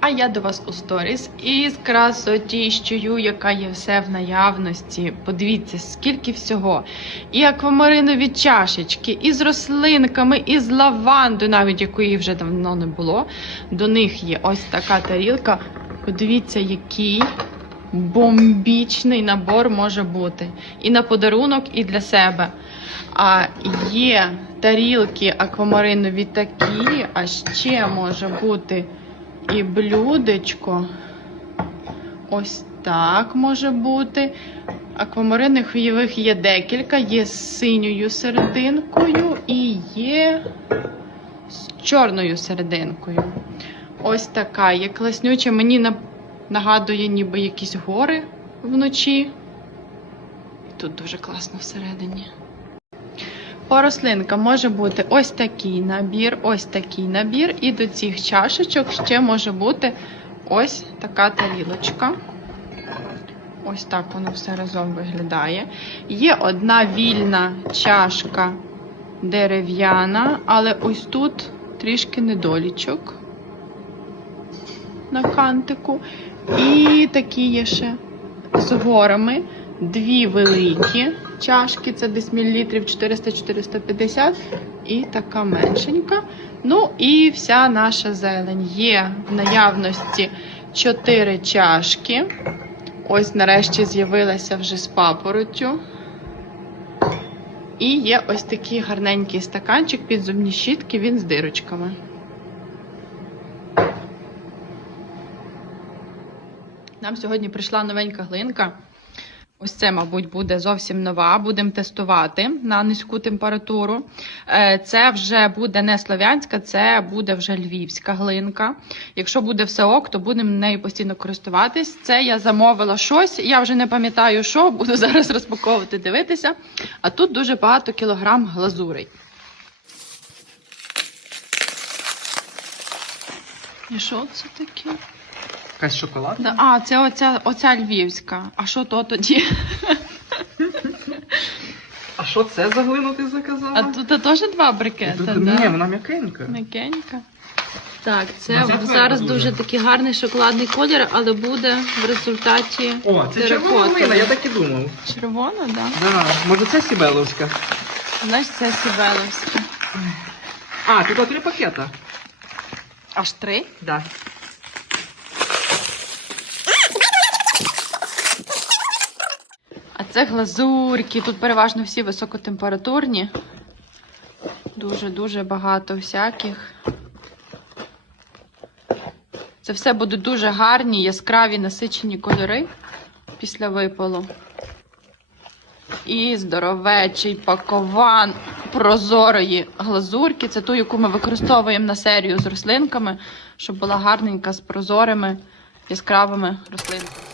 А я до вас у сторіс із красотіщою, яка є все в наявності. Подивіться, скільки всього. І аквамаринові чашечки, і з рослинками, і з лавандою, навіть якої вже давно не було. До них є ось така тарілка. Подивіться, який бомбічний набор може бути. І на подарунок, і для себе. А є тарілки аквамаринові такі, а ще може бути і блюдечко. Ось так може бути. Аквамаринових хуйових є декілька, є з синьою серединкою і є з чорною серединкою. Ось така є класнюча. Мені нагадує ніби якісь гори вночі. І тут дуже класно всередині. По рослинкам може бути ось такий набір, ось такий набір, і до цих чашечок ще може бути ось така тарілочка. Ось так воно все разом виглядає. Є одна вільна чашка дерев'яна, але ось тут трішки недолічок на кантику. І такі є ще з горами. Дві великі чашки, це десь мілілітрів 400-450, і така меншенька. Ну і вся наша зелень. Є в наявності 4 чашки. Ось нарешті з'явилася вже з папороттю. І є ось такий гарненький стаканчик під зубні щітки, він з дирочками. Нам сьогодні прийшла новенька глинка. Ось це, мабуть, буде зовсім нова. Будемо тестувати на низьку температуру. Е, Це вже буде не слов'янська, це буде вже львівська глинка. Якщо буде все ок, то будемо нею постійно користуватись. Це я замовила щось. Я вже не пам'ятаю, що буду зараз розпаковувати, дивитися. А тут дуже багато кілограм глазурей. І що це таке? Якась шоколад? Да, А, це оця, оця львівська. А що то тоді? А що це за глину ти заказала? А тут теж два брикети, да? Ні, вона м'якенька. М'якенька. Так, це Ну, це зараз дуже. дуже такий гарний шоколадний колір, але буде в результаті О, це червона теракотовий. глина, я так і думав. червона, так? Да? Да, може це Сібеловська? Значить, це Сібеловська. А, тут три пакета. Аж три? Да. Це глазурки. Тут переважно всі високотемпературні. Дуже-дуже багато всяких. Це все будуть дуже гарні, яскраві насичені кольори після випалу. І здоровечий пакован прозорої глазурки. Це ту, яку ми використовуємо на серію з рослинками, щоб була гарненька з прозорими яскравими рослинками.